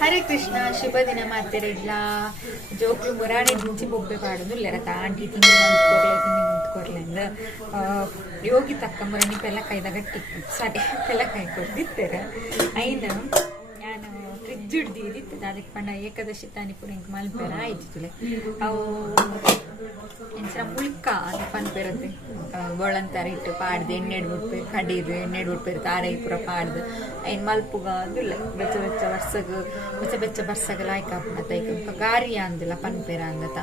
ಹರೇ ಕೃಷ್ಣ ಶುಭ ದಿನ ಮಾತೆರೆಡ್ಲ ಜೋಕ್ಲು ಮುರಾಣೆ ದಿಂಚಿ ಬೊಬ್ಬೆ ಪಾಡುದು ಇಲ್ಲರತ ಆಂಟಿ ತಿಂಡಿ ಮಂತ್ಕೊರ್ಲೆ ಅಂದ ಯೋಗಿ ತಕ್ಕ ಮುರಣಿ ಪೆಲ್ಲಕಾಯ್ದ ಗಟ್ಟಿ ಸರಿ ಪೆಲ್ಲಕಾಯಿ ಕೊಡ್ದಿತ್ತೇರ ಐನ ನಾನು ಫ್ರಿಜ್ ಹಿಡ್ದಿದ್ದಿತ್ತದ ಅದಕ್ಕೆ ಪಂಡ ಏಕಾದಶಿ ತಾನಿ ಪುರ ಹಿಂಗೆ ಮಲ್ಪೇರ ಆಯ್ತಿತ್ತಲೆ ಅವು ಎಂಚರ ಮುಳ್ಕ ಅಂತ ಪನ್ಪೇರತ್ತೆ ಒಳಂತಾರ ಇಟ್ಟು ಪಾಡ್ದು ಎಣ್ಣೆ ಬಿಡ್ಪೇರು ಕಡೀದು ಎಣ್ಣೆ ಬಿಡ್ಪೇರು ತಾರೈ ಪುರ ಪಾಡ್ದು ಐನ್ ಮಲ್ಪುಗ ಅಂದಿಲ್ಲ ಬೆಚ್ಚ ಬೆಚ್ಚ ವರ್ಷಗ ಬೆಚ್ಚ ಬರ್ಸಗ ಲಾಯ್ಕಾಪುನತ ಈಗ ಗಾರಿಯ ಅಂದಿಲ್ಲ ಪನ್ಪೇರ ಅಂದತ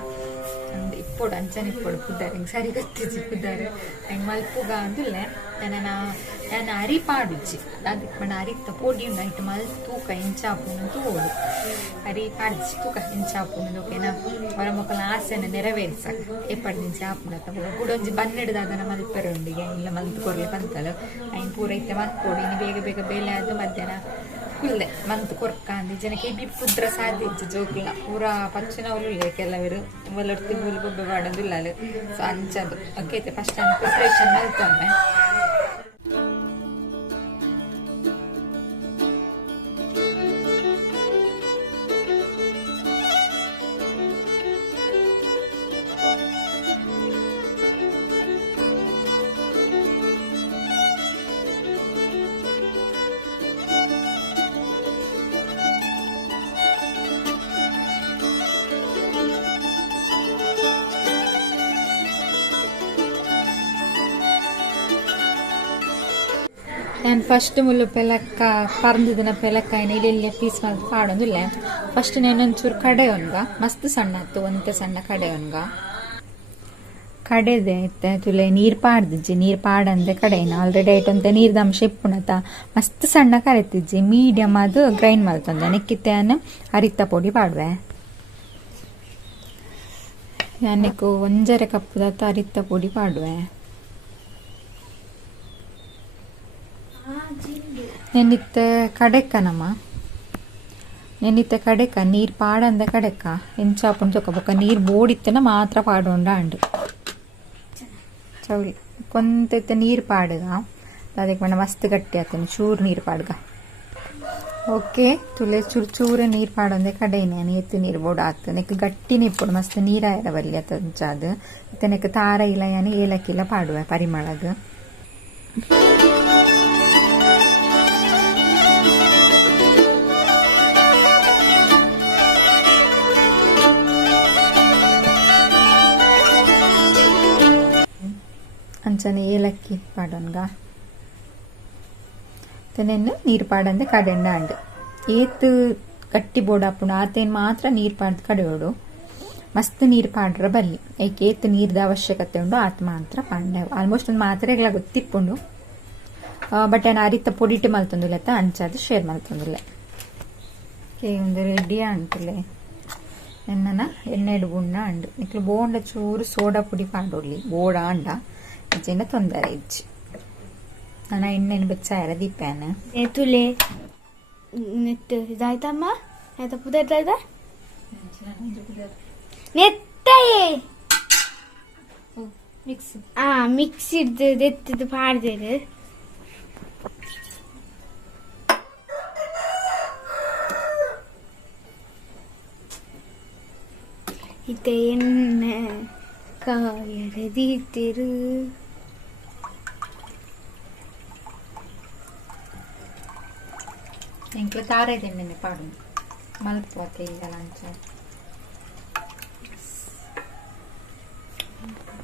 ಅಂದ್ ಇಪ್ಪೋಡು ಅಂಚನ ಇಪ್ಪೋಡು ಪುದ್ದಾರೆ ಹಿಂಗೆ ಸರಿ ಗೊತ್ತಿಜ್ಜಿ ಪುದ್ದಾರೆ ಹಿಂಗೆ ಮಲ್ಪುಗ ಅಂದಿಲ್ಲ ನಾನು ಅರಿ ಪಾಡುಜ್ಜಿ ಅದಕ್ಕೆ ಪಂಡ ಅರಿತ ಪೊಡಿ ನೈಟ್ ಮಲ್ ತೂಕ ಇಂಚಾಪುನ ತೂಡು ಅರಿ ಪಾಡ್ಜಿ ತೂಕ ಇಂಚಾಪುನ ಓಕೆನಾ ಅವರ ಮಕ್ಕಳ ಆಸೆನ ನೆರವೇರಿಸಾಕ ಎಪ್ಪಡು ದಿನ ಆಪುನ ತಗೋ ಗುಡೊಂಜಿ ಬನ್ನಿಡ್ದಾದ ಮಲ್ಪೆರ ಉಂಡಿಗೆ ಇಲ್ಲ ಮಲ್ತು ಕೊರ್ಲಿ ಬಂತಲ್ಲ ಐನ್ ಪೂರೈತೆ ಮಲ್ಪೋಡಿ ಇನ್ನು ಬೇಗ ಬೇಗ ಬೇಲೆ ಆದ್ದು ಮಧ್ಯಾಹ್ನ ಕುಲ್ಲೆ ಮಂತ್ ಕೊರ್ಕ ಅಂದಿ ಜನಕ್ಕೆ ಬಿ ಪುದ್ರ ಸಾಧ್ಯ ಇಜ್ಜು ಜೋಕ್ಲ ಪೂರ ಪಚ್ಚಿನವ್ರು ಇಲ್ಲ ಕೆಲವರು ಒಲ್ಲೊಡ್ತಿ ಮೂಲ ಗೊಬ್ಬೆ ಮಾಡೋದಿಲ್ಲ ಅಲ್ಲಿ ಸೊ ಅಂಚದು ಅಕ್ಕೈತೆ ಫಸ್ಟ್ ಪ್ರಿಪ್ರೇಷನ್ ಮಲ್ತೊಮ್ಮೆ ನಾನು ಫಸ್ಟ್ ಮುಳ್ಳು ಪೆಲಕ್ಕ ಪರಂದಿನ ಪೆಲಕ್ಕಾಯಿನ ಇಲ್ಲಿ ಪೀಸ್ ಮಾಡಿ ಪಾಡೋದಿಲ್ಲ ಫಸ್ಟ್ ಒಂಚೂರು ಕಡೆ ಒನ್ಗ ಮಸ್ತ್ ಸಣ್ಣ ಆಯ್ತು ಒಂತೆ ಸಣ್ಣ ಕಡೆ ಒನ್ಗ ಕಡೆದೆ ಐತೆ ತುಲೆ ನೀರು ಪಾಡ್ದಿಜ್ಜಿ ನೀರು ಪಾಡಂದ್ರೆ ಕಡೆನ ಆಲ್ರೆಡಿ ಐಟೊಂತೆ ನೀರ್ದ ಅಂಶ ಇಪ್ಪುಣತ ಮಸ್ತ್ ಸಣ್ಣ ಕರೆತಿಜ್ಜಿ ಮೀಡಿಯಮ್ ಅದು ಗ್ರೈಂಡ್ ಮಾಡ್ತಂದೆ ನೆಕ್ಕಿತ್ತೇನ ಅರಿತ ಪೊಡಿ ಪಾಡ್ವೆ ನನಗೂ ಒಂಜರೆ ಕಪ್ಪುದತ್ತ ಅರಿತ ಪೊಡಿ ಪಾಡ್ವೆ ನೆನ್ನಿತ್ತ ಕಡೆಕ್ಕನಮ್ಮ ನೆನ್ನಿತ್ತ ಕಡೆಕ್ಕ ನೀರು ಪಾಡಂದ ಕಡೆಕ್ಕ ಎಂಚಾಪುಂಡು ತೊಗೊಬೇಕ ನೀರು ಬೋಡಿತ್ತನ ಮಾತ್ರ ಪಾಡೋಂಡ ಅಂಡು ಚೌಳಿ ಕೊಂತ ನೀರು ಪಾಡುಗ ಅದಕ್ಕೆ ಮಣ್ಣ ಮಸ್ತ್ ಗಟ್ಟಿ ಆತನು ಚೂರು ನೀರು ಪಾಡ್ಗ ಓಕೆ ತುಲೆ ಚೂರು ಚೂರು ನೀರು ಪಾಡೊಂದೆ ಕಡೆನೇ ಎತ್ತು ನೀರು ಬೋಡ ಆಗ್ತದೆ ನೆಕ್ ಗಟ್ಟಿ ನಿಪ್ಪುಡು ಮಸ್ತ್ ನೀರ ಇರಬಲ್ಲಿ ಅತಂಚಾದ ಮತ್ತೆ ನೆಕ್ ತಾರ ಇಲ್ಲ ಯಾನಿ ಏಲಕ್ಕಿಲ್ಲ ಪಾಡುವೆ ಪರಿಮಳಗ ಅಂಚನೆ ಏಲಕ್ಕಿ ಪಾಡೋನ್ಗ ತೆನೆನ್ನು ನೀರು ಪಾಡಂದೆ ಕಡೆಂಡ ಅಂಡು ಏತ್ ಗಟ್ಟಿ ಬೋಡಾಪುಣ ಆತೇನು ಮಾತ್ರ ನೀರು ಪಾಡ್ದು ಕಡೆಯೋಡು ಮಸ್ತ್ ನೀರು ಪಾಡ್ರ ಬಲ್ಲಿ ಏಕೆ ಏತ್ ನೀರ್ದ ಅವಶ್ಯಕತೆ ಉಂಡು ಆತ ಮಾತ್ರ ಪಾಂಡೆ ಆಲ್ಮೋಸ್ಟ್ ಒಂದು ಮಾತ್ರೆಗಳ ಗೊತ್ತಿಪ್ಪುಂಡು ಬಟ್ ಏನು ಅರಿತ ಪೊಡಿಟ್ಟು ಮಲ್ತೊಂದಿಲ್ಲ ಅಂಚಾದ ಶೇರ್ ಮಲ್ತೊಂದಿಲ್ಲ ಒಂದು ರೆಡಿ ಅಂಟಲೆ ಎಣ್ಣನ ಎಣ್ಣೆ ಬುಣ್ಣ ಅಂಡು ನಿಕ್ಲು ಬೋಂಡ ಚೂರು ಸೋಡಾ ಪುಡಿ ಪಾಡೋಡ್ಲಿ ಬೋಡ ಅಂಡ ಇಜ್ಜಿನ ತೊಂದರೆ ಇಜ್ಜಿ ನಾನು ಎಣ್ಣೆನ ಬೆಚ್ಚಾಯರ ದೀಪಾನ ತುಲೆ ನೆಟ್ ಇದಾಯ್ತಮ್ಮ ಆಯ್ತಾ ಪುದಾಯ್ತಾಯ್ತ ನೆತ್ತಾಯೇ ಮಿಕ್ಸ್ ಮಿಕ್ಸ್ ಇಡ್ದು ಎತ್ತಿದ್ದು ಪಾಡ್ದೇರು ಇತ್ತ ಎಣ್ಣೆ ಕಾಯರದೀತಿರು ಎಂಕ್ಲು ತಾರೈದ ಎಣ್ಣೆನೆ ಪಾಡು ಮಲ್ಪುವತ್ತೆ ಇಲ್ಲ ಲಂಚ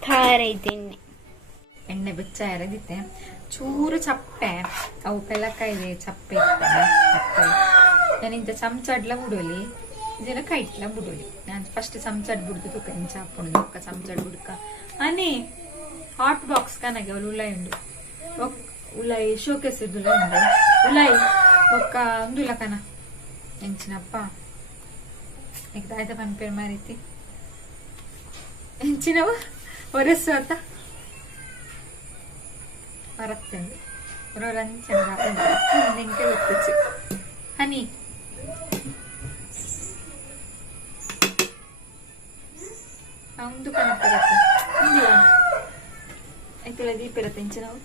ತಾರೈದ ಎಣ್ಣೆ ಬೆಚ್ಚ ಎರದಿತ್ತೆ ಚೂರು ಚಪ್ಪೆ ಅವು ಪೆಲಕಾಯಿದೆ ಚಪ್ಪೆ ಇರ್ತದೆ ನಾನಿಂತ ಚಮಚಡ್ಲ ಬಿಡೋಲಿ ಇದೆಲ್ಲ ಕೈಟ್ಲ ಬಿಡೋಲಿ ನಾನು ಫಸ್ಟ್ ಚಮಚಡ್ ಬಿಡ್ದು ತುಕ ಇಂಚ ಹಾಕೊಂಡು ಒಕ್ಕ ಚಮಚಡ್ ಬಿಡ್ಕ ಅನೇ ಹಾಟ್ ಬಾಕ್ಸ್ ಕನಗೆ ಅವಳು ಉಲಾಯಿ ಉಂಡು ಉಲಾಯಿ ಶೋಕೇಸ್ ಇದ್ದುಲ ಉಂಡು ಉಲಾಯಿ ಒಕ್ಕ ಉಂದುಲ ಕನ ಎಂಚಿನಪ್ಪ ಈಗ ಆಯ್ತ ಪನ್ಪೇರ್ ಮಾರೀತಿ ಎಂಚಿನವ ಒರೆಸು ಆತ ಹೊರತ್ತಂದು ಹೊರಂಚಂದ ನಿಂಗೆ ಗೊತ್ತಿಚ್ಚು ಹನಿ ಒಂದು ಕನಕ ಆಯ್ತಲ್ಲ ದೀಪ ಇರತ್ತೆ ಇಂಚ ನಾವು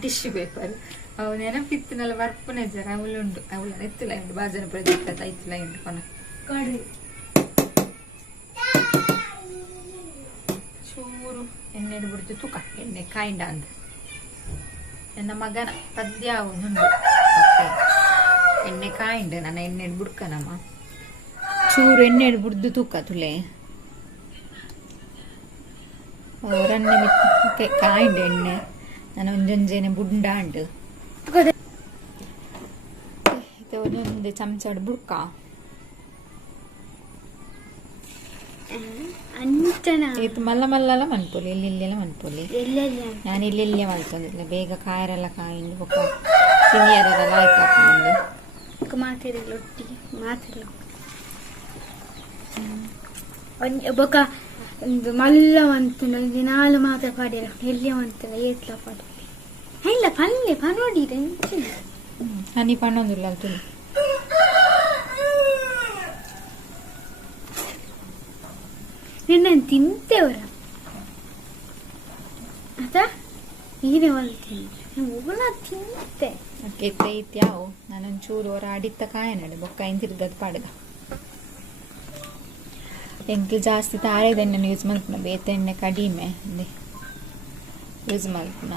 ಟಿಶ್ಯೂ ಪೇಪರ್ ಅವು ನೆನಪಿತ್ತಿನಲ್ಲ ಬರ್ಪುನೆ ಜರ ಅವಳುಂಡು ಅವಳ ಎತ್ತಲ ಉಂಡು ಬಾಜನ ಪ್ರದೇಶ ಐತಲ ಉಂಡು ಕೊನ ಚೂರು ಎಣ್ಣೆ ಬಿಡ್ತು ತೂಕ ಎಣ್ಣೆ ಕಾಯಿಂಡ ಅಂದ ನನ್ನ ಮಗನ ಪದ್ಯ ಅವನುಂಡು ಎಣ್ಣೆ ಕಾಯಿಂಡ ನನ್ನ ಎಣ್ಣೆ ಬಿಡ್ಕನಮ್ಮ ಚೂರು ಎಣ್ಣೆ ಬಿಡ್ದು ತೂಕ ತುಲೆ ರನ್ನೆ ಮಿತ್ತೆ ಕಾಯಿಂಡ ಎಣ್ಣೆ ನಾನು ಒಂದೊಂಜೇನೆ ಬುಂಡ ಉಂಡು ಒಂದೊಂದು ಚಮಚ ಬುಡ್ಕ ಇದು ಮಲ್ಲ ಮಲ್ಲ ಮನ್ಪೊಲಿ ಎಲ್ಲೆಲ್ಲ ಮನ್ಪೊಲಿ ನಾನು ಇಲ್ಲೆಲ್ಲೇ ಮಲ್ತೊಂದಿಲ್ಲ ಬೇಗ ಕಾಯರೆಲ್ಲ ಕಾಯಿಂದು ಬೊಕ್ಕ ಸಿನಿಯರೆಲ್ಲ ಲಾಯ್ಕ್ ಹಾಕೊಂಡು ಮಾತಿರಲ್ಲ ಒಟ್ಟಿಗೆ ಮಾತಿರಲ್ಲ ಬೊಕ್ಕ ಒಂದು ಮಲ್ಲ ಮಂತನ ದಿನಾಲು ಮಾತ್ರ ಪಾಡಿರ ಎಲ್ಲಿ ಮಂತನ ಏತ್ಲ ಪಾಡ ಇಲ್ಲ ಪಲ್ಲೆ ಪನೋಡಿದೆ ಹನಿ ಪಣ್ಣೊಂದಿಲ್ಲ ತುಳಿ ನಿನ್ನ ತಿಂತೇವರ ಅದ ನೀನೇ ಒಳ್ಳೆ ತಿಂತೆ ಕೆತ್ತೈತ್ಯಾವು ನಾನೊಂಚೂರು ಅವರ ಅಡಿತ್ತ ಕಾಯ ನಡೆ ಬೊಕ್ಕ ಹಿಂತಿರ್ದದ್ ಪಾಡ್ಗ ಎಂಕ್ಲು ಜಾಸ್ತಿ ತಾಳೆದ ಎಣ್ಣೆ ಯೂಸ್ ಮಲ್ಪುನ ಬೇತ ಎಣ್ಣೆ ಕಡಿಮೆ ಯೂಸ್ ಮಲ್ಪುನ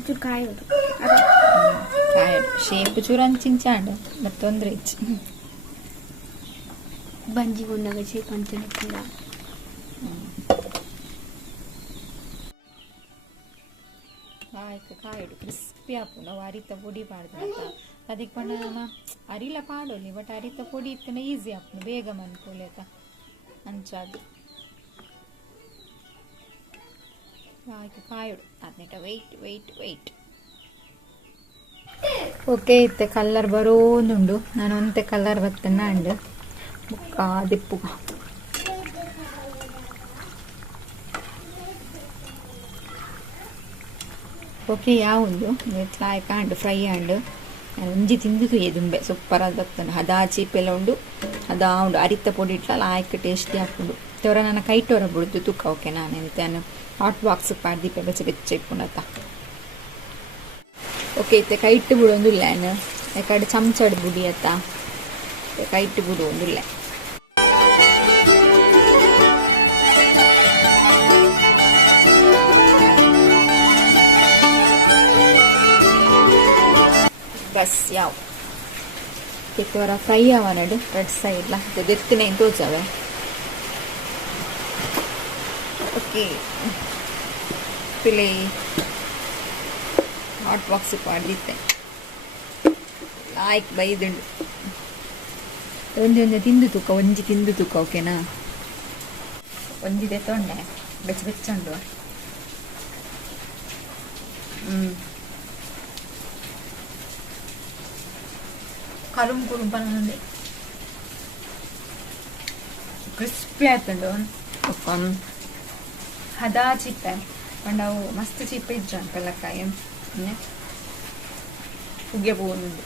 ಚೂರು ಕಾಯೋದು ಕಾಯಡು ಶೇಪ್ ಚೂರು ಅಂಚಿಂಚಾಂಡು ಮತ್ತೆ ತೊಂದ್ರೆ ಇಚ್ಚಿ ಬಂಜಿ ಬಂದಾಗ ಶೇಪ್ ಅಂತ ಕಾಯಡು ಕ್ರಿಸ್ಪಿ ಆಪು ನಾವು ಅರಿತ ಪೊಡಿ ಪಾಡ್ದು ಅದಕ್ಕೆ ಪಂಡ ನಮ್ಮ ಅರಿಲ ಪಾಡೋಲಿ ಬಟ್ ಅರಿತ ಪೊಡಿ ಇತ್ತನ ಈಸಿ ಆಪುನು ಬೇಗ ಮನ್ಕೋಲೇತ ಅಂಚಾದು ಕಾಯಡು ಅದನ್ನೆಟ ವೆಯ್ಟ್ ಓಕೆ ಇತ್ತೆ ಕಲರ್ ಬರೋನುಂಡು ನಾನು ಒಂತೆ ಕಲರ್ ಬರ್ತೇನೆ ಅಂಡು ಬುಕ್ಕ ದಿಪ್ಪು ಓಕೆ ಯಾವುದು ಲಾಯ್ಕ ಅಂಡು ಫ್ರೈ ಅಂಡು ನಾನು ಒಂಜಿ ತಿಂದು ದುಂಬೆ ಸೂಪರ್ ಆಗಿ ಬರ್ತದೆ ಅದಾ ಚೀಪೆಲ್ಲ ಉಂಡು ಅದಾ ಉಂಡು ಅರಿತ ಪೊಡಿ ಇಟ್ಲ ಲಾಯ್ಕ ಟೇಸ್ಟಿ ಹಾಕೊಂಡು ತೋರ ನನ್ನ ಕೈಟೋರ ಬಿಡುದು ತೂಕ ಓಕೆ ನಾನು ಎಂತಾನು ಹಾಟ್ ಬಾಕ್ಸ್ ಪಾಡ್ದೀಪ ಬೆಚ್ಚ ಇಪ್ಪುನತ್ತ ಓಕೆ ಇತ್ತೆ ಕೈಟ್ಟು ಬಿಡೋಂದಿಲ್ಲ ನಾನು ಯಾಕಡೆ ಚಮಚಡ್ ಬುಡಿ ಅತ್ತ ಕೈಟ್ಟು ಬಿಡೋಂದಿಲ್ಲ ಬಸ್ ಯಾವ ತೆಕ್ಕವರ ಫ್ರೈ ಅವನಡು ರೆಡ್ ಸೈಡ್ಲ ದೆತ್ತಿನ ತೋಚವೆ ಓಕೆ ಪಿಲೆ ಹಾಟ್ ಬಾಕ್ಸ್ ಪಾಡ್ದಿತ್ತೆ ಲಾಯ್ಕ್ ಬೈದುಂಡು ಒಂದೊಂದು ತಿಂದು ತೂಕ ಒಂಜಿ ತಿಂದು ತೂಕ ಓಕೆನಾ ಒಂಜಿದೆ ತೊಂಡೆ ಬೆಚ್ಚುಂಡು ಕರುಮ್ ಪನ್ನೊಂದೆ ಕ್ರಿಸ್ಪಿ ಆಯ್ತುಂಡು ಹದಾ ಚಿಪ್ಪೆ ಪಂಡವು ಮಸ್ತ್ ಚಿಪ್ಪೆ ಇಜ್ಜ ಪೆಲ್ಲಕಾಯಿ ಹುಗ್ಗೆ ಬೋನುಂಡು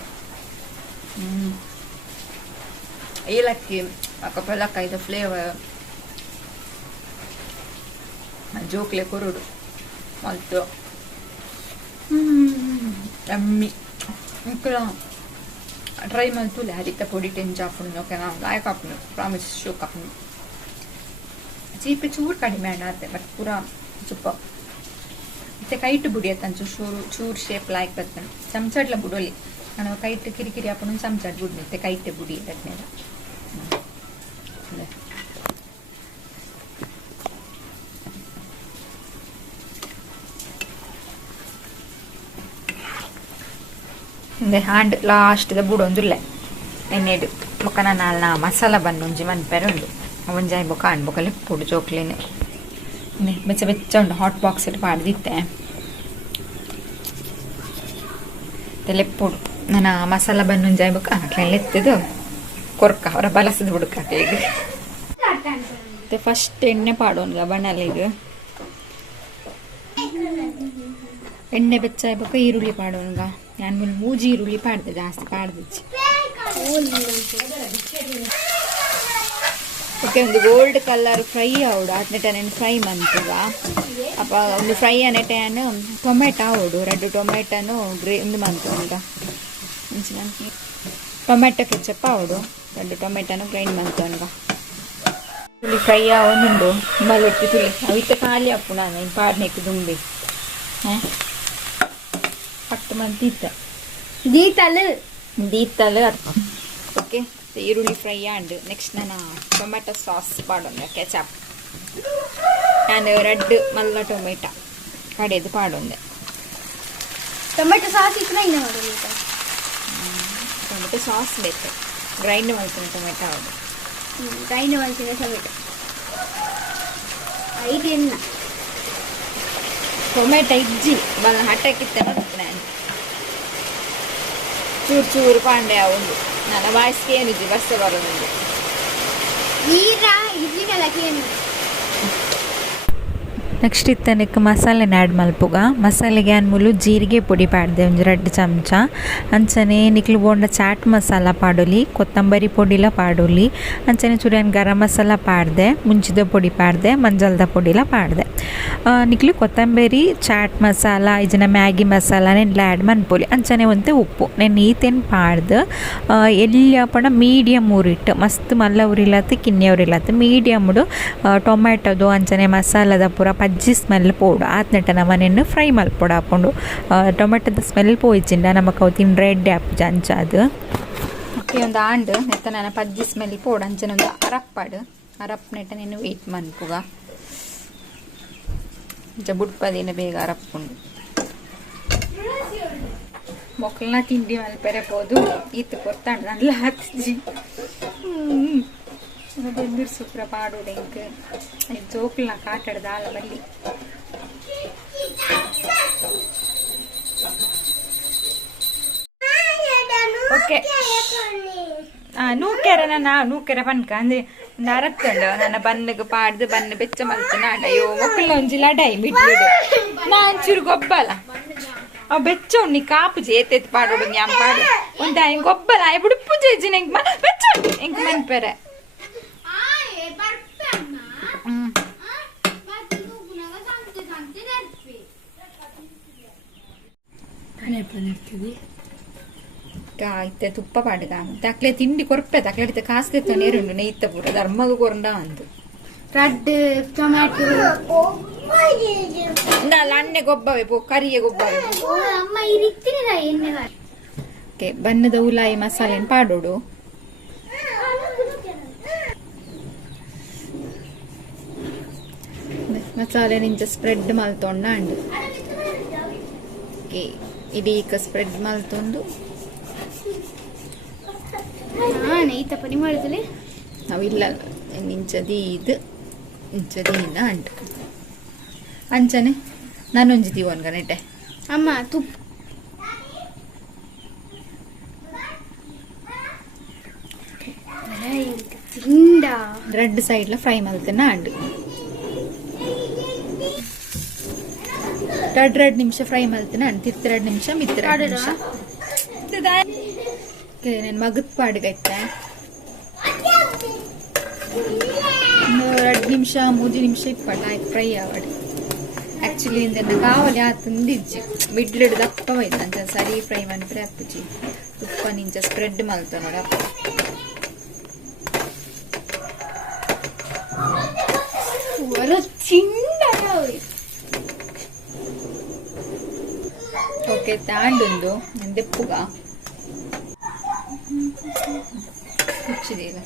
ಏಲಕ್ಕಿ ಅಕ್ಕ ಪೆಲ್ಲಕಾಯಿದ ಫ್ಲೇವರ್ ಜೋಕ್ಲೆ ಕೊರುಡು ಮತ್ತು ಎಮ್ಮಿ ಟ್ರೈ ಮಾಡ್ತೂಲೆ ಹರಿತ ಪೊಡಿ ಟೆಂಚ್ ಹಾಕೊಂಡು ಓಕೆ ನಾವು ಲಾಯಕ್ ಹಾಕೊಂಡು ಪ್ರಾಮಿಸ್ ಶೋಕ್ ಹಾಕೊಂಡು ಚೀಪೆ ಚೂರು ಕಡಿಮೆ ಅಣ್ಣಾತೆ ಬಟ್ ಪೂರಾ ಸೂಪರ್ ಮತ್ತೆ ಕೈಟ್ ಬುಡಿಯತ್ತ ಚೂರು ಶೇಪ್ ಲಾಯ್ಕ್ ಬರ್ತಾನೆ ಚಮಚಡ್ಲ ಬುಡೋಲಿ ನಾನು ಕೈಟ್ ಕಿರಿಕಿರಿ ಹಾಕೊಂಡು ಚಮಚಡ್ ಬುಡ್ನಿತ್ತೆ ಕೈಟ್ ಬುಡಿ ಅದನ್ನೆಲ್ಲ ಹ್ಯಾಂಡ್ ಲಾಸ್ಟ್ ಬುಡೊಂದುಲ್ಲೆ ಎಣ್ಣೆಡು ಬೊಕ್ಕ ನಾನು ಮಸಾಲ ಬನ್ನು ಒಂಜಿ ಮನ್ಪೆರುಂಡು ಒಂಜಾಯಿ ಬೊಕ್ಕ ಹಣ್ಣು ಬೊಕ್ಕ ಲೆಪ್ಪುಡು ಚೋಕ್ಲೇನೆ ಬೆಚ್ಚ ಉಂಡು ಹಾಟ್ ಬಾಕ್ಸ್ ಇಟ್ಟು ಪಾಡ್ದಿತ್ತೆ ಲೆಪ್ಪುಡು ನಾನು ಮಸಾಲ ಬನ್ನು ಒಂಜಾಯಿ ಬೊಕ್ಕ ಅಟ್ಲೆಲ್ಲ ಎತ್ತದು ಕೊರ್ಕ ಅವರ ಬಲಸದು ಬಿಡುಕ ಈಗ ಫಸ್ಟ್ ಎಣ್ಣೆ ಪಾಡೋನ್ಗ ಬಣ್ಣಲಿಗೆ ಎಣ್ಣೆ ಬೆಚ್ಚಾಯ ಬೊಕ್ಕ ಈರುಳ್ಳಿ ಪಾಡೋನ್ಗ ನಾನು ಮೂಜಿ ಈರುಳ್ಳಿ ಪಾಡ್ದೆ ಜಾಸ್ತಿ ಪಾಡ್ದಿಚ್ಚಿ ಓಕೆ ಒಂದು ಗೋಲ್ಡ್ ಕಲರ್ ಫ್ರೈ ಆವಡು ಆತ್ನೆಟ ನಾನು ಫ್ರೈ ಮಂತುಗ ಅಪ್ಪ ಒಂದು ಫ್ರೈ ಅನ್ನೆಟೆಯನ್ನು ಟೊಮೆಟೊ ಆವಡು 2 ಟೊಮೆಟೊನು ಒಂದು ಮಂತು ಈಗ ಟೊಮೆಟೊ ಕೆಚಪ್ ಆವಡು 2 ಟೊಮೆಟೊನು ಗ್ರೈಂಡ್ ಮಂತು ಅನ್ಗ ತುಳಿ ಫ್ರೈ ಆವೊಂದುಂಡು ಮಲೊಟ್ಟಿ ತುಳಿ ಅವಿತ್ತ ಖಾಲಿ ಅಪ್ಪು ನಾನು ಪಾಡ್ನೆಕ್ ದುಂಬಿ ಪಟ್ಟು ಮಂತಿದ್ದ ದೀತಲು ಓಕೆ ಈರುಳ್ಳಿ ಫ್ರೈ ಆಂಡ್ ನೆಕ್ಸ್ಟ್ ನಾನು ಟೊಮೆಟೊ ಸಾಸ್ ಪಾಡೊಂದು ಕೆಚಪ್ ನಾನು 2 ಮಲ್ಲ ಟೊಮೆಟೊ ಕಡೆದು ಪಾಡೊಂದೆ ಟೊಮೆಟೊ ಸಾಸ್ ಟೊಮೆಟೊ ಸಾಸ್ ಬೇಕು ಗ್ರೈಂಡ್ ಮಾಡ್ತೀನಿ ಟೊಮೆಟೊ ಹೌದು ಗ್ರೈಂಡ್ ಮಾಡ್ತೀನಿ ಟೊಮೆಟೊ ಐದೆಲ್ಲ ಟೊಮೆಟೊ ಇಜ್ಜಿ ಬಲ ಹಟ್ಟಕ್ಕಿತ್ತೆ ನೋಡಿ ನಾನು ಚೂರು ಚೂರು ಪಾಂಡೆ ಒಂದು ನನ್ನ ವಾಯ್ಸ್ಗೆ ಏನಿದ್ದಿ ಬಸ್ಸೆ ಬರೋದು ಈಗ ಇಡ್ಲಿಗೆಲ್ಲಕ್ಕೆ ಏನು ನೆಕ್ಸ್ಟ್ ಇತ್ತನಕ್ಕೆ ಮಸಾಲೆನ ಆ್ಯಡ್ ಮಲ್ಪುಗ ಮಸಾಲೆಗೆ ಅನ್ಮೂಲು ಜೀರಿಗೆ ಪುಡಿ ಪಾಡ್ದೆ ಒಂದು 2 ಚಮಚ ಅಂಚನೆ ನಿಕ್ಲು ಬೋಂಡ ಚಾಟ್ ಮಸಾಲ ಪಾಡೋಲಿ ಕೊತ್ತಂಬರಿ ಪೊಡಿಲ ಪಾಡೋಲಿ ಅಂಚನೆ ಚೂರಿಯನ್ ಗರಂ ಮಸಾಲ ಪಾಡ್ದೆ ಮುಂಚಿದ ಪೊಡಿ ಪಾಡ್ದೆ ಮಂಜಲ್ದ ಪೊಡಿಲ ಪಾಡ್ದೆ ನಿಕ್ಲು ಕೊತ್ತಂಬರಿ ಚಾಟ್ ಮಸಾಲ ಇಜನ ಮ್ಯಾಗಿ ಮಸಾಲ ನೆಲ್ಲ ಆ್ಯಡ್ ಮನ್ಪೊಲಿ ಅಂಚನೆ ಒಂತೆ ಉಪ್ಪು ನೆನ್ನೆ ಈತೇನು ಪಾಡ್ದು ಎಲ್ಲಿ ಪಣ ಮೀಡಿಯಮ್ ಊರಿಟ್ಟು ಮಸ್ತ್ ಮಲ್ಲ ಉರಿಲತ್ತು ಕಿನ್ನೆ ಉರಿಲತ್ತು ಮೀಡಿಯಮ್ಡು ಟೊಮೆಟೊದು ಅಂಚನೆ ಮಸಾಲದ ಪೂರ ಪಜ್ಜಿ ಸ್ಮೆಲ್ ಪೋಡು ಆತ್ನೆಟ ನಮ್ಮನೆಯನ್ನು ಫ್ರೈ ಮಲ್ಪೊಡು ಹಾಕೊಂಡು ಟೊಮೆಟೊದ ಸ್ಮೆಲ್ ಪೋಯಿಚಿಂಡ ನಮಕ್ ಅವು ತಿನ್ ರೆಡ್ ಆ್ಯಪ್ ಅಂಚ ಅದು ಓಕೆ ಒಂದು ಆಂಡ್ ನೆತ್ತ ನಾನು ಪಜ್ಜಿ ಸ್ಮೆಲ್ ಪೋಡು ಅಂಚನೆ ಒಂದು ಅರಪ್ಪಾಡು ಅರಪ್ ನೆಟ್ಟ ನೀನು ವೆಯ್ಟ್ ಮನ್ಪುಗ ಬುಡ್ಪದಿನ ಬೇಗ ಅರಪ್ಪುಂಡು ಮೊಕ್ಕಲ್ನ ತಿಂಡಿ ಮಲ್ಪೆರೆ ಪೋದು ಈತ್ ಕೊತ್ತಾಂಡು ನಲ್ಲ ಹತ್ತಿ ಬೆಂದೂರು ಸೂಪ್ರ ಪಾಡೋಡು ಇಂಕ್ ಜೋಕ್ಲನ ಕಾಟಡ್ದ ಆಲ ಬಲ್ಲಿ ಓಕೆ ನೂಕೆರೆ ಪನ್ಕ ಅಂದ್ರೆ ನರತ್ತುಂಡು ನನ್ನ ಬನ್ನಗೆ ಪಾಡ್ದು ಬನ್ನ ಬೆಚ್ಚ ಮಲ್ತು ನಾಡ ಅಯ್ಯೋ ಮಕ್ಕಳ ಒಂಜಿಲ್ಲ ಡೈ ಬಿಡ್ಬಿಡು ನಾನ್ ಚೂರು ಗೊಬ್ಬಲ ಅವ್ ಬೆಚ್ಚ ಉಣ್ಣಿ ಕಾಪು ಜೇತೆತ್ ಪಾಡೋಡು ನ್ಯಾಮ್ ಪಾಡು ಒಂದು ಹಿಂಗ್ ಗೊಬ್ಬಲ ಬಿಡು ಪೂಜೆ ಜಿನ ಹಿಂಗ್ ಬೆಚ್ಚ ಹಿಂಗ್ ಮನ್ಪೆರೆ ಇತ್ತೆ ತುಪ್ಪ ಪಾಡುಗ ತಕ್ಲೆ ತಿಂಡಿ ಕೊರ್ಪೆ ತಕ್ಲೆ ಕಾಸ್ತೆ ನೇರುಂಡು ನೆಯ್ತ ಪೂರ ಧರ್ಮಗ ಕೊರಂಡ ಅಂದು ರೆಡ್ ಟೊಮ್ಯಾಟೊ ಅಣ್ಣೆ ಗೊಬ್ಬವೇ ಪೋ ಕರಿಯ ಗೊಬ್ಬವೇ ಅಮ್ಮ ಈ ರೀತಿ ಎಣ್ಣೆ ಓಕೆ ಬನ್ನದ ಉಲಾಯಿ ಮಸಾಲೆನ್ ಪಾಡೋಡು ಮಸಾಲೆ ನಿಂಚ ಸ್ಪ್ರೆಡ್ ಮಲ್ತೊಂಡ ಅಂಡು ಓಕೆ ಇದೀಗ ಸ್ಪ್ರೆಡ್ ಮಲ್ತೊಂದು ನೆಯ್ತ ಪನಿ ಮಾಡಿದ್ರೆ ನಾವಿಲ್ಲ ನಿಂಚದಿ ಇದು ಇಂಚದಿನ ಅಂಟು ಅಂಚನೆ ನಾನೊಂಜಿದೀವಿ ಒನ್ಗ ನೆಟ್ಟೆ ಅಮ್ಮ ತುಪ್ಪ ತಿಂಡ 2 ಸೈಡ್ಲ ಫ್ರೈ ಮಲ್ತೇನ ಅಂಡು 2 ನಿಮಿಷ ಫ್ರೈ ಮಲ್ತೇನ ಅಂಡು 2 ನಿಮಿಷ ಮಿತ್ತ 2 ನಿಮಿಷ ನಾನು ಮಗದ್ ಪಾಡ್ಗೈತೆ 2 ನಿಮಿಷ 3 ನಿಮಿಷ ಇಪ್ಪಟ್ಟು ಆಯ್ತು ಫ್ರೈ ಆವಡು ಆಕ್ಚುಲಿ ಇಂದ ಕಾವಲಿ ಆತಂದಿಜ್ಜಿ ಬಿಡ್ಲಿಡ್ ದಪ್ಪ ಹೋಯ್ತು ಅಂತ ಸರಿ ಫ್ರೈ ಮಾಡ್ರೆ ಅಪ್ಪಜಿ ತುಪ್ಪ ನಿಂಚ ಸ್ಪ್ರೆಡ್ ಮಲ್ತ ನೋಡಪ್ಪ ಓಕೆ ತಾಂಡೊಂದು ದೆಪ್ಪುಗ ಮುಚ್ಚಿದೆ ಈಗ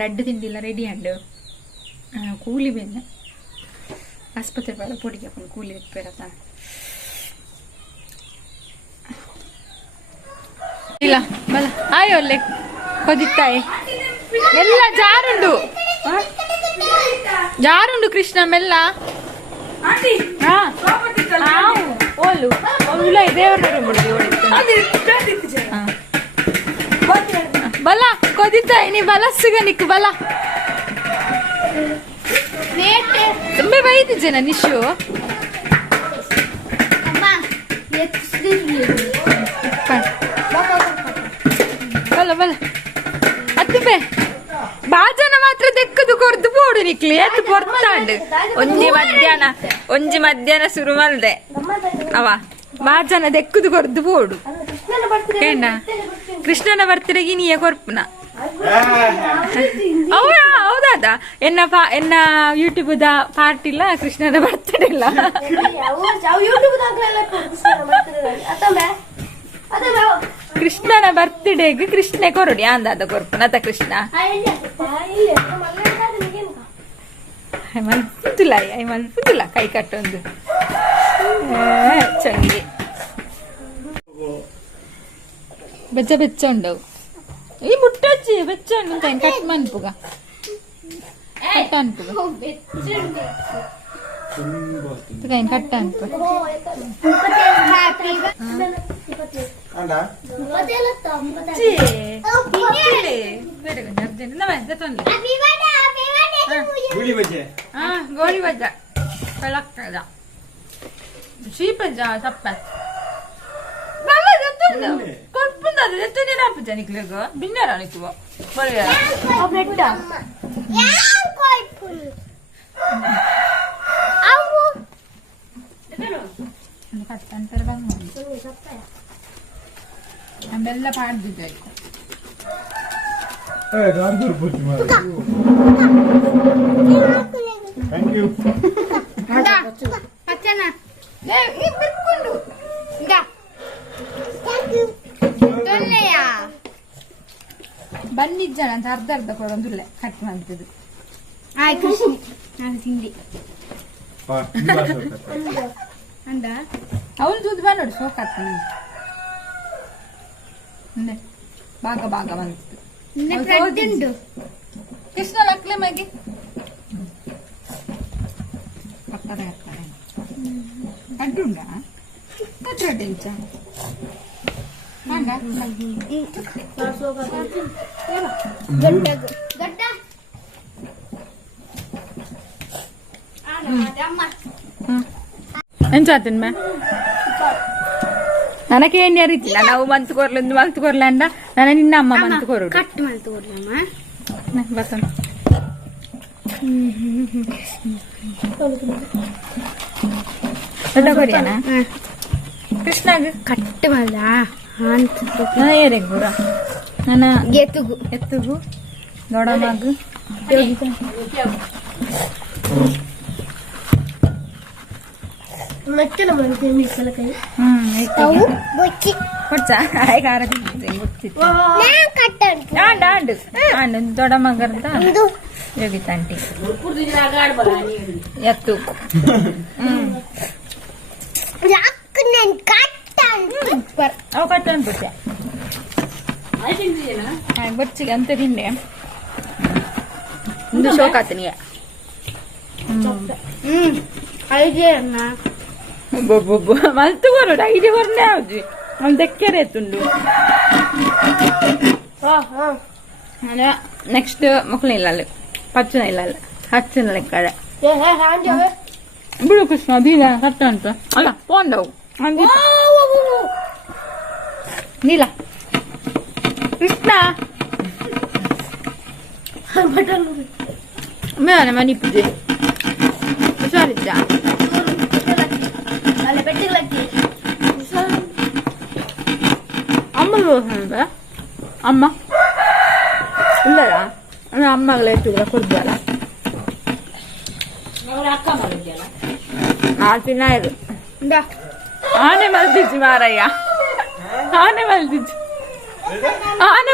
ರೆಡ್ ತಿಂಡಿಲ್ಲ ರೆಡಿ ಅಂಡು ಕೂಲಿ ಬೆನ್ನ ಆಸ್ಪತ್ರೆ ಬೇಡ ಪೊಡಿಗೆ ಹಾಕೊಂಡು ಕೂಲಿ ಇಟ್ಬೇರತ್ತ ಇಲ್ಲ ಬಲ ಆಯೋ ಒಳ್ಳೆ ಕೊದಿತ್ತಾಯಿ ಎಲ್ಲ ಜಾರುಂಡು ಕೃಷ್ಣ ಮೆಲ್ಲ ಓಲು ಇಲ್ಲ ದೇವರ ಬಲ ಕೊದಿತ್ತಾಯಿ ನೀ ಬಲಸ್ಸಿಗ ನಿಕ್ ಬಲ ತುಂಬಾ ಬೈದಿ ಜನ ನಿಶು ಬಲ ಬಲ ಅತ್ತಿಬೆ ಬಾಜನ ಮಾತ್ರ ದೆಕ್ಕದು ಕೊರ್ದು ಬೋಡು ನಿಕ್ಲಿ ಎತ್ತು ಪೊರ್ತಾಂಡು ಒಂಜಿ ಮಧ್ಯಾಹ್ನ ಶುರು ಮಲ್ದೆ ಅವ ಬಾಜನ ದೆಕ್ಕದು ಕೊರ್ದು ಬೋಡು ಏನ ಕೃಷ್ಣನ ಬರ್ತಡೆಗೆ ನೀಯ ಕೊರ್ಪುನ ಹೌದಾದ ಎನ್ನ ಯೂಟ್ಯೂಬ್ ದ ಪಾರ್ಟಿ ಇಲ್ಲ ಕೃಷ್ಣನ ಬರ್ತಡೇ ಇಲ್ಲ ಕೃಷ್ಣನ ಬರ್ತ್ಡೇಗೆ ಕೃಷ್ಣ ಕೊರಡಿ ಅಂದಾದ ಕೊರ್ಪುನ ಅತ ಕೃಷ್ಣ ಮಲ್ಪುದಿಲ್ಲ ಕೈ ಕಟ್ಟೊಂದು ಚಂಗಿ ಬೆಚ್ಚ ಬೆಚ್ಚ ಉಂಡವು ಈ ಮುಟ್ಟಚ್ಚಿ ಬೆಚ್ಚ ಉಂಡು ಕಟ್ ಮನ್ಪುಗ ಕಟ್ಟ ಅನ್ಪುಗ ಕಟ್ಟ ಅನ್ಪು ಗೋಳಿ ಬಜ್ಜ ಕಳಕ್ಕದ ಶ್ರೀಪಜ್ಜ ಸಪ್ಪ ಕೊಟ್ಪುಂದದು ಎತ್ತನೇ ರಾಪಜ್ಜ ನಿಕ್ಲಿಗ ಬಿನ್ನರ ನಿಕ್ಕುವ ಬ್ರೆಡ್ ಕಟ್ಟಂತಾರೆ ಅಂದೆಲ್ಲ ಪಾಡ್ದಿದ್ದಾರೆ ಬಂದಿಜ್ಜನ ಅಂತ ಅರ್ಧ ಕೊಡೊಂದಿಲ್ಲ ಕಟ್ ಮಾಡ್ತದ್ದು ಕೃಷ್ಣ ನಾನು ತಿಂಡಿ ಅಂದ ಅವನು ತೂದು ಬಾ ನೋಡಿ ಸೋಕಾಗ್ತಾನೆ ಭಾಗ ಭಾಗ ಬಂತು ಕೃಷ್ಣ ಲಕ್ಲೆ ಮಗೆ ಪಕ್ಕದ ಇರ್ತಾರೆ ಅಡ್ಡುಂಡ ಕಟ್ಟ ಎಂಚಾತನ್ಮ ನನಗೇನು ಅರಿತಿಲ್ಲ ನಾವು ಮಂತ್ ಕೊರ್ಲ ಅಂಡ ನನ್ನ ನಿನ್ನ ಅಮ್ಮ ಮಂತ್ ಕೊರು ಕಟ್ ಮಂತ್ ಕೊರ್ಲಮ್ಮ ಬಸನ್ ದೊಡ್ಡ ಕೊರಿಯಾನ ಕೃಷ್ಣಗ ಕಟ್ ಮಲ್ಲ ಅಂತ ಏರೆಗ್ ಬುರ ನನ್ನ ಎತ್ತುಗು ದೊಡ್ಡಮ್ಮಗು ದೊಡ್ಡ ಮಗರ್ದ ಯೋಗಿತ ಆಂಟಿ ಎತ್ತು ಅವು ಕಟ್ಟ ಅನ್ಬಿಟ್ಟೆ ಬಚ್ಚಿಗೆ ಅಂತ ತಿಂಡೆ ಒಂದು ಶೋಕ ಆತನಿಗೆ ಮಲ್ತು ಬರೋಡು ಐಡಿ ಬರ್ನೆ ಯಾವ್ದು ಒಂದು ತೆಕ್ಕರೆ ಎತ್ತುಂಡು ನೆಕ್ಸ್ಟ್ ಮಕ್ಕಳು ಇಲ್ಲ ಅಲ್ಲಿ ಪಚ್ಚನ ಇಲ್ಲ ಅಲ್ಲಿ ಹಚ್ಚನ ಲೆಕ್ಕಡೆ ಬಿಡು ಕೃಷ್ಣ ಬೀದ ಕಟ್ಟ ಅಂತ ಅಲ್ಲ ಪೋಂಡವು ನೀಲ ಕೃಷ್ಣ ಮೇನ ಮನಿ ಪೂಜೆ ಹುಷಾರಿದ್ದ ಅಮ್ಮ ಅಮ್ಮ ಇಲ್ಲಲ್ಲ ಅಮ್ಮಗಳ ಎತ್ತಿದ್ರ ಕೊಡ್ದಲ್ಲ ತಿನ್ನಾಯಿರು ಆನೆ ಮಲ್ದಿಜ್ಜಿ ಮಾರಯ್ಯ ಆನೆ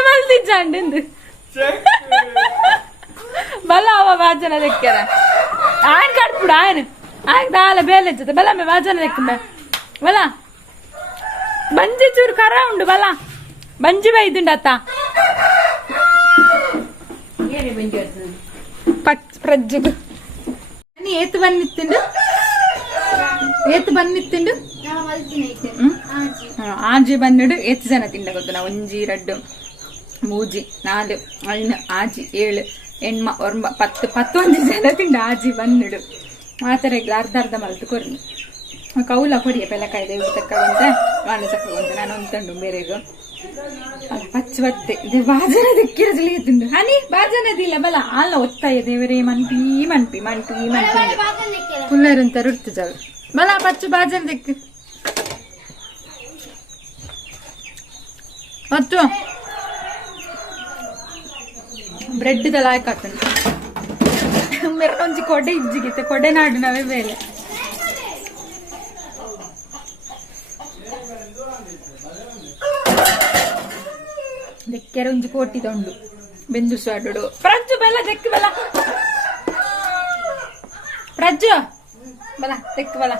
ಮಲ್ದಿಜ್ಜ ಅಂಡೆಂದು ಬಲ ಅವ ವಾಜನ ಲೆಕ್ಕರ ಆಯ್ನ್ ಕಟ್ಬಿಡು ಆಯ್ನ್ ದಾಲ ಬೇಲೆ ಹಚ್ಚುತ್ತೆ ಬಲ ವಾಜನ ಲೆಕ್ಕ ಬಲ ಬಂಜಿ ಚೂರು ಕರ ಉಂಡು ಬಲ ಮಂಜು ಬೈದುಂಡತ್ತ ಪ್ರಜ್ಜುಗು ನೀ ಏತು ಬಂದಿತ್ತುಂಡು ಆಜಿ ಬಂದಿಡು ಎತ್ತು ಜನ ತಿಂಡ ಗೊತ್ತು ನಾ 1 2 3 4 5 6 7 8 9 10 11 ಜನ ತಿಂಡ ಆಜಿ ಬಂದಿಡು ಆತರ ಅರ್ಧ ಮಲ್ತು ಕೊರ್ನಿ ಕೌಲ ಕೊಡಿಯ ಪೆಲಕಾಯಿ ದೇವ್ರ ತಕ್ಕ ಬಂತ ವಾಣ ಚಕ್ಕ ಬಂತ ನಾನು ಒಂತಂಡು ಬೇರೆಗೂ ಪಚ್ಚ ಬತ್ತೆ ಬಾಜನ ದಿಕ್ಕಿರಲಿ ತಿಂದು ಹನಿ ಬಾಜನದಿಲ್ಲ ಬಲ ಅಲ್ಲ ಒತ್ತಾಯ ದೇವರೇ ಮನ್ಪಿ ಪುಲ್ಲರ್ ಅಂತ ರುಡ್ತು ಜಾಗ ಬಲ ಪಚ್ಚು ಬಾಜನ ದಿಕ್ಕು ಮತ್ತು ಬ್ರೆಡ್ ದಲ ಹಾಕತ್ತಂತ ಮೆರಕೊಂಜಿ ಕೊಡೆ ಇಜ್ಜಿಗಿತ್ತೆ ಕೊಡೆ ನಾಡು ನಾವೇ ಬೇಲೆ ದೆಕ್ಕೆರ ಒಂಜಿ ಕೋಟಿ ತೊಂಡು ಬೆಂದು ಸ್ವಾಡು ಪ್ರಜ್ಜು ಬೆಲ್ಲ ದೆಕ್ಕು ಬೆಲ್ಲ ಪ್ರಜ್ಜು ಬಲ ದೆಕ್ಕು ಬಲ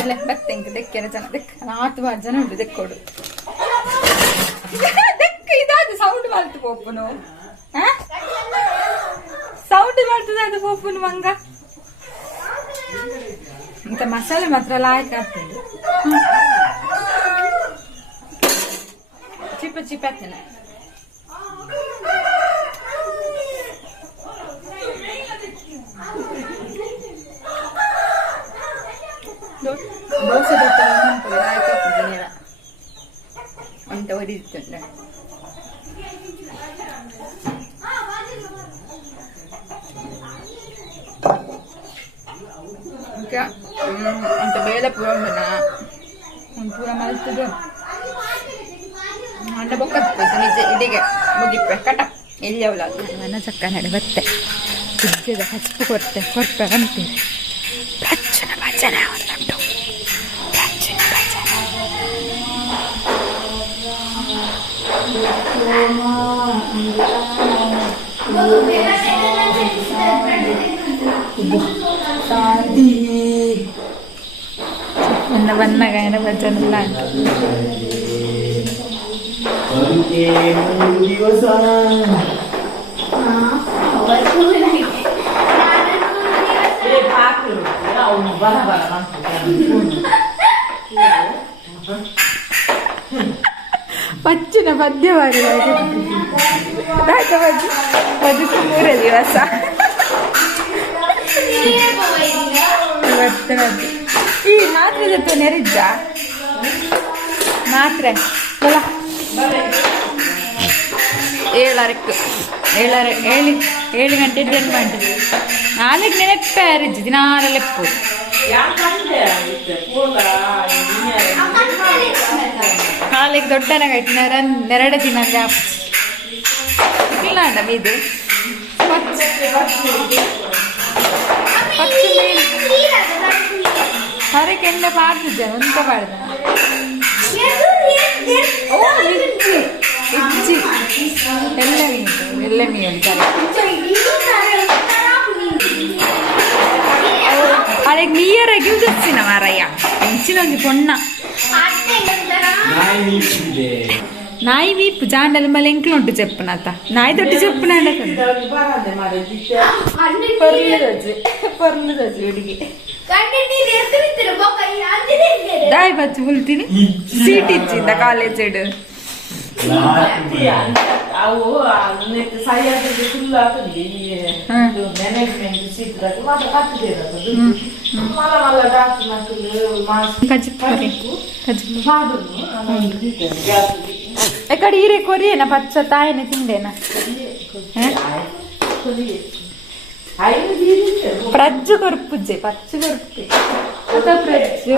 ಅಲ್ಲ ಬತ್ತೆಂಕ ದೆಕ್ಕೆರ ಜನ ದೆಕ್ಕ 4 ಜನ ಉಂಟು ದೆಕ್ಕೋಡು ದೆಕ್ಕ ಇದಾದ ಸೌಂಡ್ ಮಾಡ್ತು ಪೋಪುನು ಸೌಂಡ್ ಮಾಡ್ತದೆ ಅದು ಪೋಪುನು ಮಂಗ ಇಂತ ಮಸಾಲೆ ಮಾತ್ರ ಲಾಯಕ್ ಆಗ್ತದೆ ಚಿಪ್ಪ ಹಾಕ್ತೇನೆ ದೋಸೆ ಲಾಯಕ್ ಆಗ್ತದೆ ಅಂತ ಹೊಡಿತಂಡೆ ಅಂತ ಬೇಡ ಪೂರ ಪೂರ ಮಲ್ತದು ಅಂಡ ಬೊಕ್ಕ ಇದೀಗೆ ಮುಗಿಪ್ಪೆ ಕಟ ಎಲ್ಲಿ ಅವಳ ಮನ ಚಕ್ಕ ನಡೆ ಬತ್ತೆ ಇದ್ದದ ಹಚ್ಚು ಕೊರ್ಪೆ ಅಂತೀನಿ ಪ್ರಚನ ಭಜನ ಒಂದುಂಟು ಪ್ರಚನ ಭಜನ ಬನ್ನಗಾಯನ ಭಜನೆಲ್ಲ ಪಚ್ಚಿನ ಪದ್ಯವಾದ ಬದುಕು 3 ದಿವಸ ಈ ಮಾತ್ರೆ ಜೊತೆ ನೆರಿದ್ದ ಮಾತ್ರೆ ಬಲ 7 ಗಂಟೆ ಏನು ಮಾಡ್ತೀವಿ 4 ನೆನಪೆ ಅರಿಜ್ಜಿ ದಿನಾರ ಲೆಪ್ಪು ಕಾಲಿಗೆ ದೊಡ್ಡನಾಗೈತಿ ನೆರಡು ದಿನ ಇಲ್ಲ ಅಂಡ ಮೀದು ಹರೆ ಕೆಂಡ ಪಾಡ್ತಿದ್ದೆ ಒಂತ ಪಾಡ್ದ ಓ ಇಜ್ಜಿ ಎಲ್ಲ ಮೀ ಅಂತಾರೆ ಅದಕ್ಕೆ ನೀರಾಗಿ ಉದಿಸ್ತಿನ ಮಾರಯ್ಯ ಹೆಂಚಿನ ಒಂದು ಪೊಣ್ಣ ನಾಯಿ ಮೀಪು ಜಾಂಡಲ್ ಮಲೆ ಎಂಕ್ಲು ಉಂಟು ಚೆಪ್ಪನತ್ತ ನಾಯಿ ದೊಡ್ಡ ಚೆಪ್ಪನ ಪೊರ್ಲು ಹುಡುಗಿ ದಾಯಿ ಬಚ್ಚು ಉಲ್ತೀನಿ ಸೀಟ್ ಇಚ್ಚಿಂದ ಕಾಲೇಜ್ ಸೈಡ್ ఎక్కడ ఈరే కొరియేనా పచ్చ తాయని తిండేనా ప్రజ్జు కొరుపుజ్జే పచ్చి కొరుపు ప్రజ్జు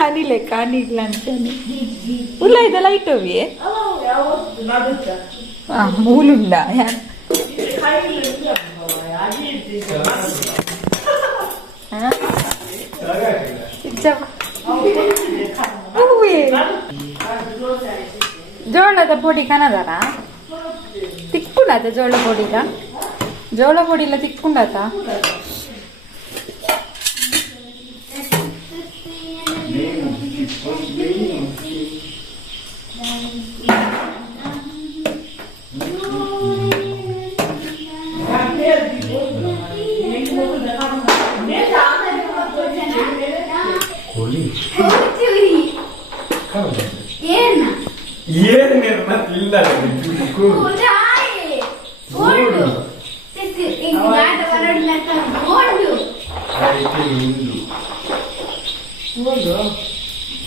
ಹನಿ ಲೆಕ್ಕ ಹನಿ ಇಲ್ಲ ಅಂತಾನೆ ಉಲ್ಲ ಇದೆಲ್ಲ ಇಟ್ಟೋವಿ ಮೂಲುಂಡ ಜೋಳದ ಪುಡಿ ಕನದರ ತಿಕ್ಕೊಂಡಾತ ಜೋಳ ಪೊಡಿಲ್ಲ ತಿಕ್ಕೊಂಡಾತ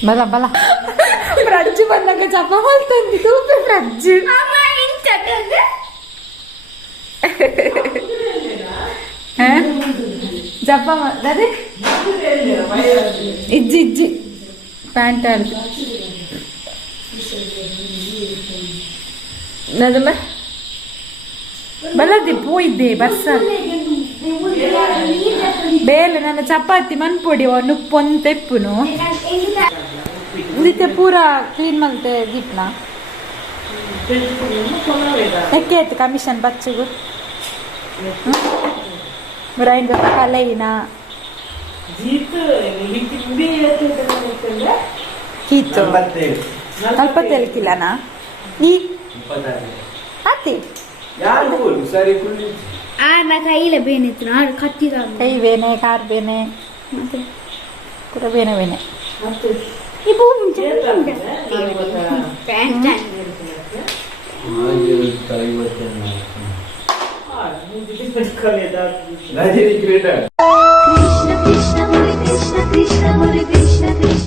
ಬಲ ಬಲ ಫ್ರಡ್ಜ್ ಬಂದಾಗ ಜಪ ಮಾಡ್ತಂದಿ ತೂಪೆ ಫ್ರಡ್ಜ್ ಜಪ ಅದೇ ಇಜ್ಜಿ ಪ್ಯಾಂಟ್ ಆಡ್ದು ನದಮ್ಮ ಬಲ್ಲದಿ ಪೋಯಿದ್ದೆ ಬಸ್ಸ ಬೇಲೆ ನನ್ನ ಚಪಾತಿ ಮನ್ಪೊಡಿ ನುಪ್ಪೊಂದು ತೆಪ್ಪುನು ಇದಕ್ಕೆ ಪೂರ ಕ್ಲೀನ್ ಮಲ್ತೆ ದಿಟ್ನ ಎಕ್ಕೆ ಆಯ್ತು ಕಮಿಷನ್ ಬಚ್ಚಗು ಮುರಾಯಿನ ಜೊತೆ ಕಲೆಯಿನ ಕೀತು 47 ಕಿಲೋನಾ ಈ ಅತ್ತೆ ನಾ ಕೈಲ ಬೇನಿತ್ತು ನಾಡು ಕತ್ತಿದ ಕೈ ಬೇನೆ ಕಾರ್ ಬೇನೆ ಪೂರ ಬೇನೆ ಬೇನೆ ಈ ಭೂಮಿ ಪ್ಯಾಂಟ್ Nigeria creator.